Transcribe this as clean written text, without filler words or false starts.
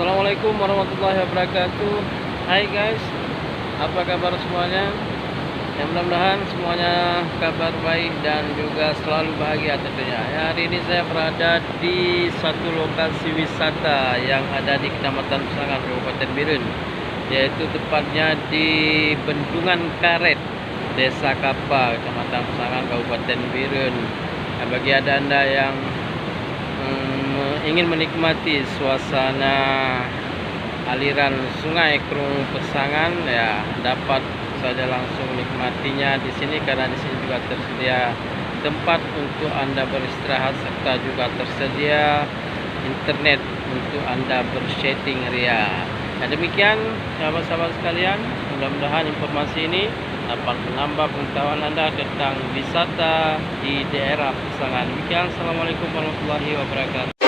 Assalamualaikum warahmatullahi wabarakatuh. Hai guys, apa kabar semuanya? Ya, mudah-mudahan semuanya kabar baik dan juga selalu bahagia tentunya. Ya, hari ini saya berada di satu lokasi wisata yang ada di Kecamatan Pesangan, Kabupaten Biren, yaitu tepatnya di Bendungan Karet, Desa Kapa, Kecamatan Pesangan, Kabupaten Biren. Nah, bagi anda yang ingin menikmati suasana aliran sungai Krung Pesangan, ya dapat saja langsung menikmatinya di sini, karena di sini juga tersedia tempat untuk anda beristirahat serta juga tersedia internet untuk anda berchatting ria. Nah, demikian sahabat-sahabat sekalian, mudah-mudahan informasi ini dapat menambah pengetahuan anda tentang wisata di daerah Pesangan. Demikian, assalamualaikum warahmatullahi wabarakatuh.